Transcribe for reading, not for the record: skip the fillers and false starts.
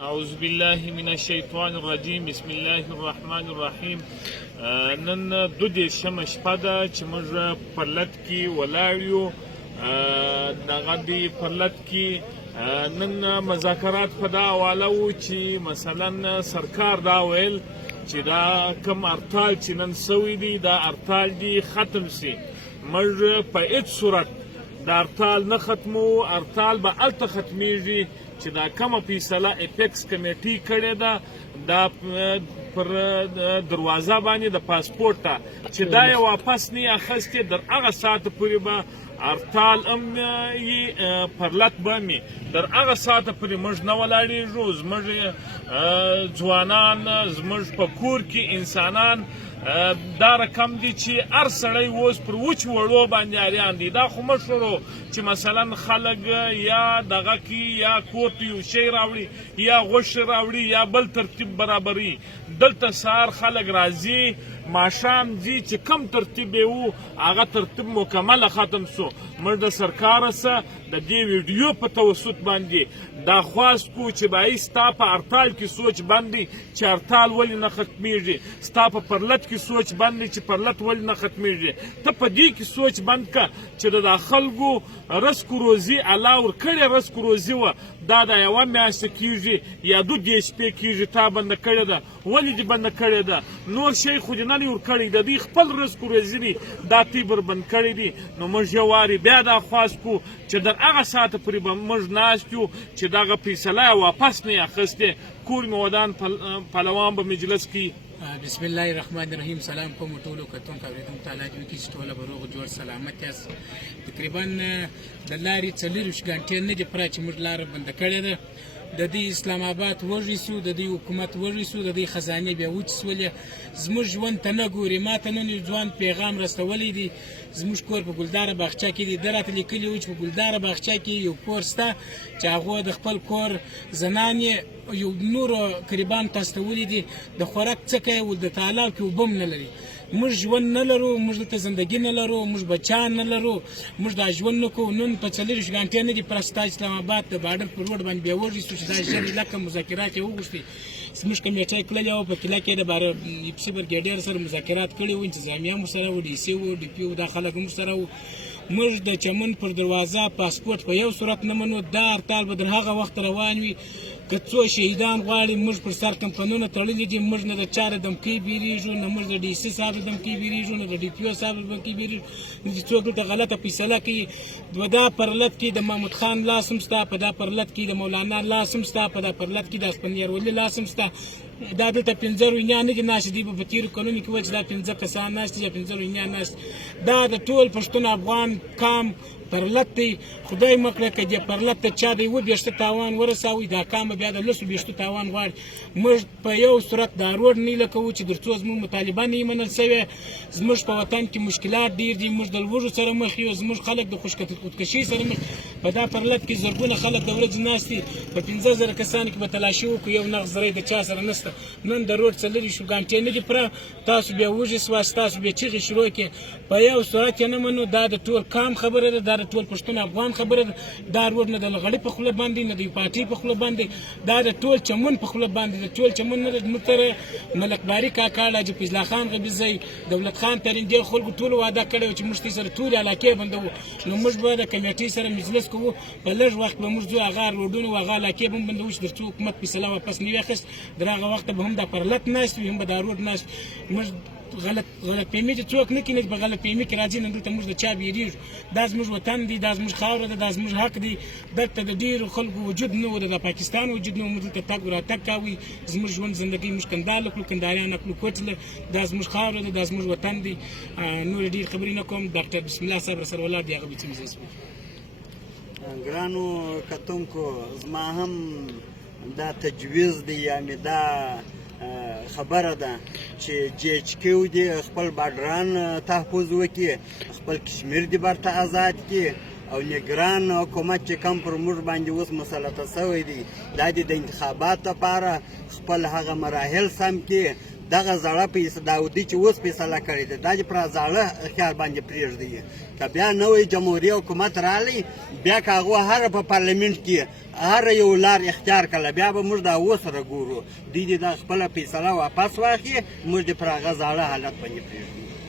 أعوذ بالله من الشيطان الرجيم بسم الله الرحمن الرحیم. نن دو دیرشمه شپه ده چې موږ په لټ کې ولاړ یو. دغه دی په لټ کې نن مذاکرات په دا حواله وو چې مثلا سرکار دا ویل چې دا کم ارتال چې نن سوی دی دا ارتال دی ختم سي. موږ په هیڅ صورت دا ارتال نه ختمو. ارتال به هلته ختمیږي چې دا کومه فیصله اپیکس کمیټې کړې ده دا پر دروازه باندې د پاسپورټ ته چې دا یې واپس نه اخیستې در هغه ساعته پورې به ارتال هم یې پر لټ به در هغه ساعته پورې موږ نه ولاړېږو. زموږ ځوانان زموږ په کور کې انسانان دا رقم دی چې هر سړی اوس پر وچ وړو باندې اریان دي. دا خو مشهورو چې مثلا خلک یا دغه کې یا کور ته یو شی راوړي یا غوښه راوړي یا بل ترتیب برابري. دلته سهار خلک راځي ماښام ځي چې کم ترتیب یې و هغه ترتیب مکمله ختم سو. موږ د سرکاره څخه د دې ویډیو په توسط باندې دا خواست کو چې بایی ستا په ارتال کې سوچ باندې چې ارتال ولې نه ختمیږي، ستا په پرلت کې سوچ باندې چې پرلت ولې نه ختمیږي. ته په دې کې سوچ بند که چې د خلکو رزق روزي الله ورکړې رزق روزي وه دا د یوه میاشته کېږي یا 2 شپې کېږي تا بنده کړې ده. ولې دې بنده کړې ده؟ نور شی خو دې نه دی ورکړی، د دوی خپل رزق روزي دی دا تی بربند کړی دي. نو موږ یو وارې بیا دا خواست کو چې در هغه ساعته پورې به موږ ناست یو چې دغه فیصله یې واپس نه یې اخیستې. کور مې ودان پهلوان به مجلس کې. بسم الله الرحمن الرحیم. سلام کوم ټولو کتونکو اورېدونکو ته. الله دې وکړي چې ټوله به روغ جوړ سلامت یاست. تقریبا د لارې 40 غنټې نه دي پوره چې موږ لاره بنده کړې ده. د دې اسلام آباد وږي سو، د دې حکومت وږي سو، د دې خزانې بیا وچې سولې. زموږ ژوند ته نه ګوري. ما ته نن یو ځوان پیغام رسولی دی زموږ کور په ګلداره باغچه کې دی. ده راته لیکلي وو چې په ګلداره باغچه کې یو کور شته چې هغو د خپل کور زنان یې یو نورو قریبانو ته استولي دي د خوراک څکه یې د تالاب کې اوبه هم نه لري. موږ ژوند نه لرو، موږ دلته زندګي نه لرو، موږ بچیان نه لرو، موږ دا ژوند نه کوو. نن په 40 غنټې نه دي پوره ستا اسلام آباد د باډر په روډ باندې بیا وږي سو چې دا ژر لکه مذاکرات یې وغوښتې. زموږ کمیټه یې کړلې وه په قلعه کې د ایپسي برګیډیر سره مذاکرات کړي وو، انتظامیه هم ورسره وو، ډي سي وو، ډي پي وو، دا خلک هم ورسره وو. موږ د چمن پر دروازه پاسپورټ په یو صورت نه منو. دا ارتال به تر هغه وخت روان وي که څو شهیدان غواړي. موږ پر سر کمپنونه تړلي دي. موږ نه د چا د دمکۍ بیریږو، نه موږ د ډي سي صاحب د دمکۍ بیریږو، نه د ډي پي او صاحب د دمکۍ بیریږو. نه چې څوک دلته غلطه فیصله کوي. دا پرلت کې د محمود خان لاس هم شته، په دا پرلت کې د مولانا لاس هم شته، په دا پرلت کې د اسپندیار ولي لاس هم شته. دا دلته 15 روینیا نه دي ناست دي. په تېرو کلونو کې وایي چې دا 15 کسان ناست دي یا 15 روینیا ناست. دا د ټول پښتون افغان کام پرلت دی. خدای مکړه که دې پرلت ته چا د 20 تاوان ورساوي دا کام بیا د 20 تاوان غواړي. موږ په یو صورت دا روډ نه لکوو چې تر څو زموږ مطالبه نه وي منل سوې. زموږ په وطن کې مشکلات ډېر دي. موږ د لوږو سره مخ یو، زموږ خلک د خودکشي سره مخ. په دا پرلت کې زرګونه خلک د ورځې ناست دي. په 15,000 کسانو کې به تلاشي وکړو، یو نغز ری د چا سره نشته. نن د روډ 40 غنټې نه دي پوره، تاسو بیا وږي سواست، تاسو بیا چغې شروع کړې. په یو صورت یې نه منو. دا د ټول کام خبره ده، دا د ټول پښتون افغان خبره ده. دا روډ نه د لغړې په خوله باندې، نه د پارټۍ په خوله باندې، دا د ټول چمن په خوله باندې. د ټول چمن نه زموږ سره ملکباري کاکا، حاجي فضل الله خان غبیزی، دولت خان ترندې خلکو ټولو وعده کړې وه چې موږ دې سره ټولې علاقې بندوو. نو موږ به د کمیټې سره مجلس کوو، په لږ وخت به موږ ځو هغه روډونه او هغه علاقې به هم بندوو چې تر څو حکومت فیصله واپس نه وي اخیست. در هغه وخت به هم دا پرلت ناست وي، هم به دا روډ ناست. موږ غلط فهمي چې څوک نه کوي، په غلط فهمي کې راځي. نن دلته موږ د چا بیریږو. دا زموږ وطن دی، دا زموږ خاوره ده، دا زموږ حق دی. دلته د ډېرو خلکو وجود نه و، د پاکستان وجود نه و. موږ دلته تګ راتګ کوي. زموږ ژوند زندګي موږ کندهار کړو، کندهاریان کړو کوټله. دا زموږ خاوره ده، دا زموږ وطن دی. نور ډېر خبرې نه کوم. ډاکټر بسم الله صاحب راسره ولاړ دی، هغه به څه مزه ګرانو کتونکو، زما هم دا تجویز دی، یعنې دا خبره ده چې JHQ دې خپل باډران تحفظ وکړي، خپل کشمیر دې برته آزاد کړي، او نګران حکومت چې کم پر موږ باندې اوس مسلطه شوی دی دا د انتخابات لپاره خپل هغه مراحل سم کړي. دغه زړه داودي چې اوس فیصله کړې ده دا دې پر زاړه خیال باندې پرېږدي که بیا نوی جمهوري حکومت رالی بیا که هغه هر په پارلمنټ کې هر یو لار اختیار کړه بیا به موږ دا اوس سره ګورو دوی دې دا خپله فیصله واپس واخلي موږ دې پر هغه زاړه حالت باندې پرېږدي